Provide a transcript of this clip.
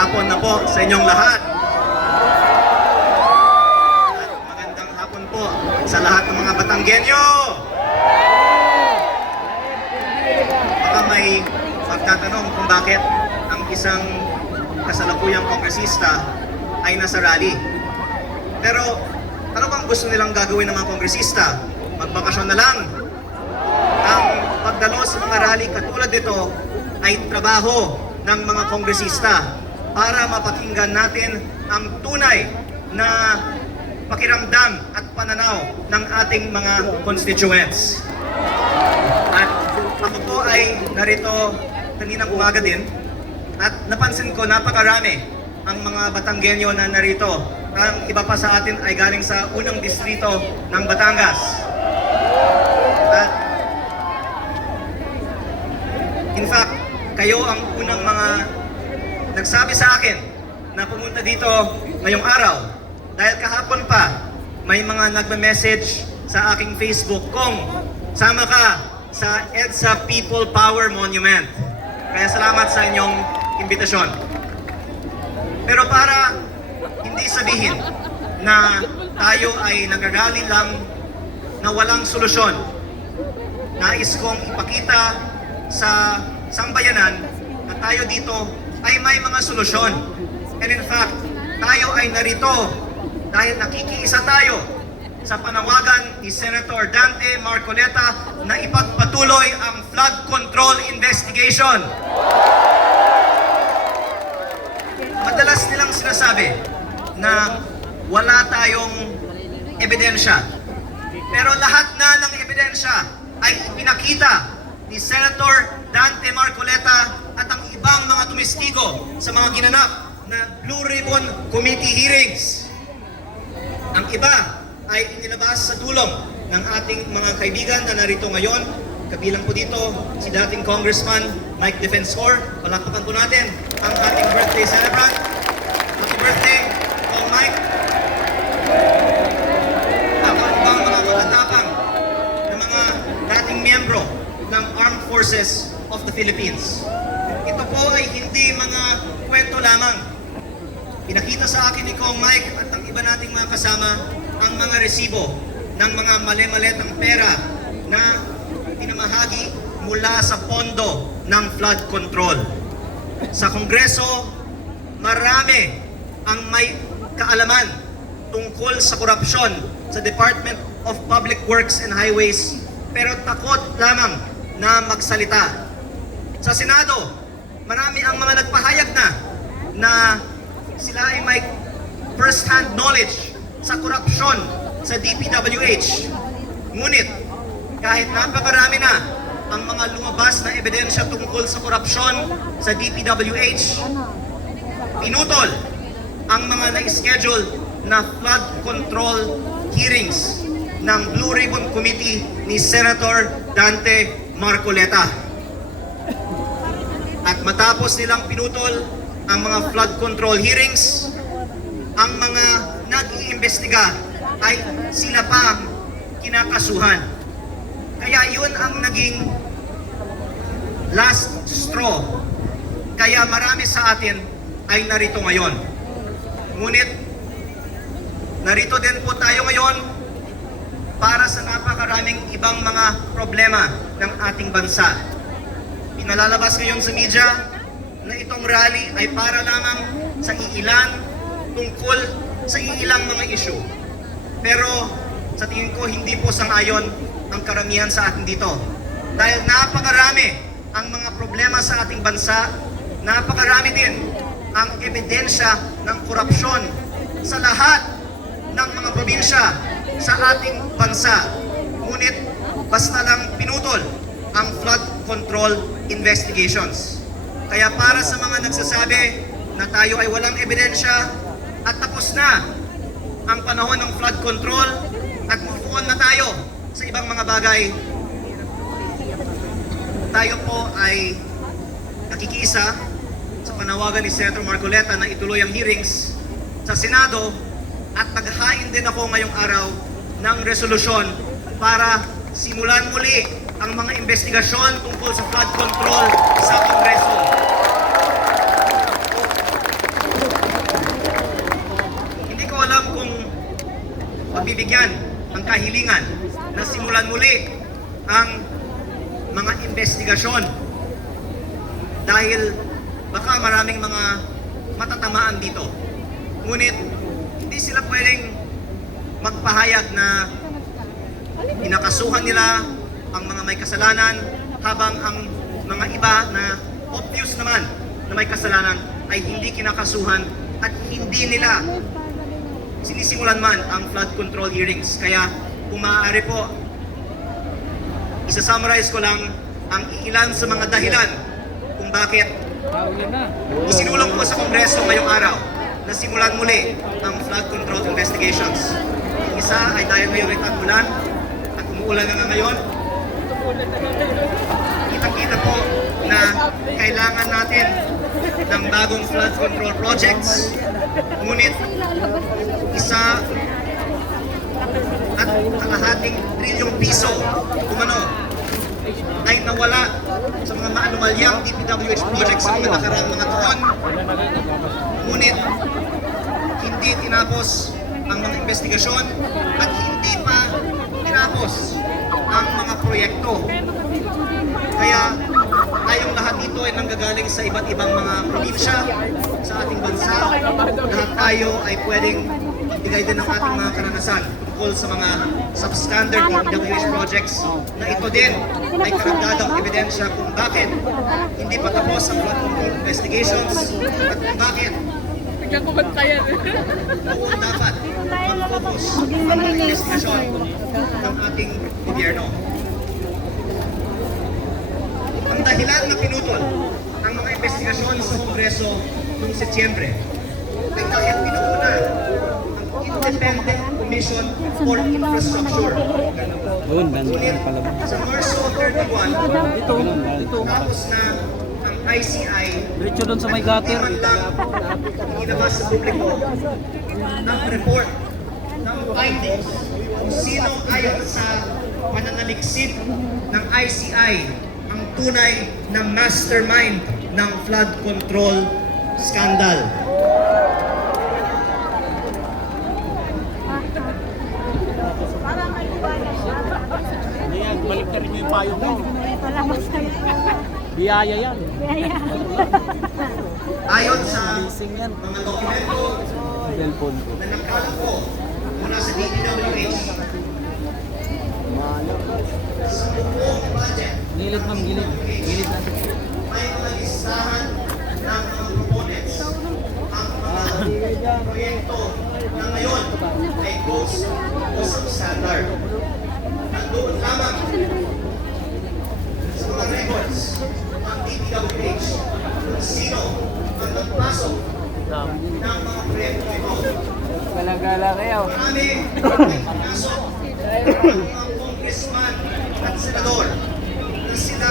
hapon na po sa inyong lahat. At magandang hapon po sa lahat ng mga Batanggenyo. Baka may magtatanong kung bakit ang isang kasalukuyang kongresista ay nasa rally. Pero ano bang gusto nilang gagawin ng mga kongresista? Magbakasyon na lang. Ang pagdalo sa mga rally katulad nito ay trabaho ng mga kongresista para mapakinggan natin ang tunay na pakiramdam at pananaw ng ating mga constituents. At ako po ay narito kaninang umaga din at napansin ko napakarami ang mga Batanggenyo na narito. Ang iba pa sa atin ay galing sa unang distrito ng Batangas. At in fact, kayo ang unang mga nagsabi sa akin na pumunta dito ngayong araw. Dahil kahapon pa, may mga nagme-message sa aking Facebook kung sama ka sa EDSA People Power Monument. Kaya salamat sa inyong imbitasyon. Pero para hindi sabihin na tayo ay nagrarally lang na walang solusyon, nais kong ipakita sa sambayanan na tayo dito ay may mga solusyon. And in fact, tayo ay narito dahil nakikiisa tayo sa panawagan ni Senator Dante Marcoleta na ipagpatuloy ang flood control investigation. Madalas nilang sinasabi na wala tayong ebidensya. Pero lahat na ng ebidensya ay pinakita ni Senator Dante Marcoleta at ang ibang mga tumistigo sa mga ginanap na Blue Ribbon Committee hearings. Ang iba ay inilabas sa tulong ng ating mga kaibigan na narito ngayon. Kabilang po dito si dating Congressman Mike Defensor. Palakpakan po natin ang ating birthday celebrant. Happy birthday, Kong Mike. Ang ibang mga matatapang na mga dating miyembro ng Armed Forces of the Philippines. Ito po ay hindi mga kwento lamang. Pinakita sa akin ni Kong Mike at ang iba nating mga kasama ang mga resibo ng mga mali-maletang pera na pinamahagi mula sa pondo ng flood control. Sa Kongreso, marami ang may kaalaman tungkol sa korupsyon sa Department of Public Works and Highways, pero takot lamang na magsalita. Sa Senado, marami ang mga nagpahayag na sila ay may first-hand knowledge sa korupsyon sa DPWH. Ngunit, kahit napakarami na ang mga lumabas na ebidensya tungkol sa korupsyon sa DPWH, pinutol ang mga na-schedule na flood control hearings ng Blue Ribbon Committee ni Senator Dante Marcoleta. At matapos nilang pinutol ang mga flood control hearings, ang mga nag-iimbestiga ay sila pa ang kinakasuhan. Kaya yun ang naging last straw. Kaya marami sa atin ay narito ngayon. Ngunit, narito din po tayo ngayon para sa napakaraming ibang mga problema ng ating bansa. Pinalalabas ngayon sa media na itong rally ay para lamang sa iilan tungkol sa iilang mga issue. Pero sa tingin ko hindi po sang-ayon ang karamihan sa atin dito. Dahil napakarami ang mga problema sa ating bansa, napakarami din ang ebidensya ng korupsyon sa lahat ng mga probinsya sa ating bansa. Ngunit basta lang pinutol ang flood control investigations. Kaya para sa mga nagsasabi na tayo ay walang ebidensya at tapos na ang panahon ng flood control at move on na tayo sa ibang mga bagay, tayo po ay nakikiisa sa panawagan ni Senator Marcoleta na ituloy ang hearings sa Senado at naghain din ako ngayong araw ng resolusyon para simulan muli ang mga investigasyon tungkol sa flood control sa Kongreso. pagbibigyan ang kahilingan na simulan muli ang mga investigasyon dahil baka maraming mga matatamaan dito. Ngunit hindi sila pwedeng magpahayag na inakasuhan nila ang mga may kasalanan habang ang mga iba na obvious naman na may kasalanan ay hindi kinakasuhan at hindi nila sinisimulan man ang flood control hearings. Kaya kung maaari po, isa-summarize ko lang ang ilan sa mga dahilan kung bakit isinulong po sa Kongreso ngayong araw na simulan muli ang flood control investigations. Ang isa ay dahil may ulan at umuulan na nga ngayon. Kita-kita po na kailangan natin ng bagong flood control projects. Ngunit isa at kalahating trilyong piso umano ay nawala sa mga maanumalyang DPWH projects sa mga nakaraang mga taon. Ngunit hindi tinapos ang mga investigasyon at hindi pa tinapos ang mga proyekto. Kaya tayong lahat dito ay nanggagaling sa iba't ibang mga probinsya sa ating bansa. Lahat tayo ay pwedeng bigay din ng ating mga karanasan tungkol sa mga substandard DPWH projects na ito din ay karagdagang ebidensya kung bakit hindi pa tapos ang flood control investigations at kung bakit doon dapat mag-focus ang mga investigasyon ng ating gobyerno. Ang dahilan na pinutol ang mga investigasyon sa Kongreso noong Setyembre ay dahil pinuuna ang Independent Commission for Infrastructure. Ngunit sa Marso 31, tapos na ang ICI, Diretso doon sa may gutter. hindi man lang inabas sa publiko ng report ng findings kung sino ayon sa pananaliksik ng ICI ang tunay na mastermind ng flood control scandal. Ayan, balik na rin yung payong mo. Biyaya yan. Ayon sa Leasing yan. mga dokumento Cellphone ko. na nakalako mula sa DPWH, sa buong budget, Gilid ma'am, gilid. Gilid na. may mga listahan ng mga proponents. Ang mga proyekto na ngayon ay goes o substandard. Nandoon lamang sa mga records ng DPWH kung sino ang nagpasok ng mga proyekto ito. Gala-gala kayo. Marami ay pinasok ang mga congressman at senador na sila